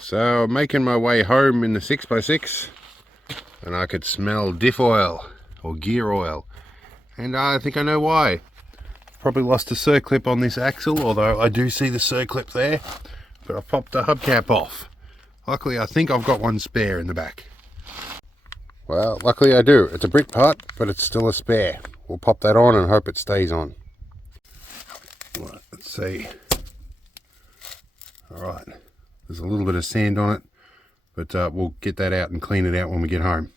So I'm making my way home in the 6x6 and I could smell diff oil or gear oil, and I think I know why. Probably lost a circlip on this axle, although I do see the circlip there, but I popped the hubcap off. Luckily I think I've got one spare in the back. Well, luckily I do. It's a brick part, but it's still a spare. We'll pop that on and hope it stays on. Right, let's see. Alright, there's a little bit of sand on it, but we'll get that out and clean it out when we get home.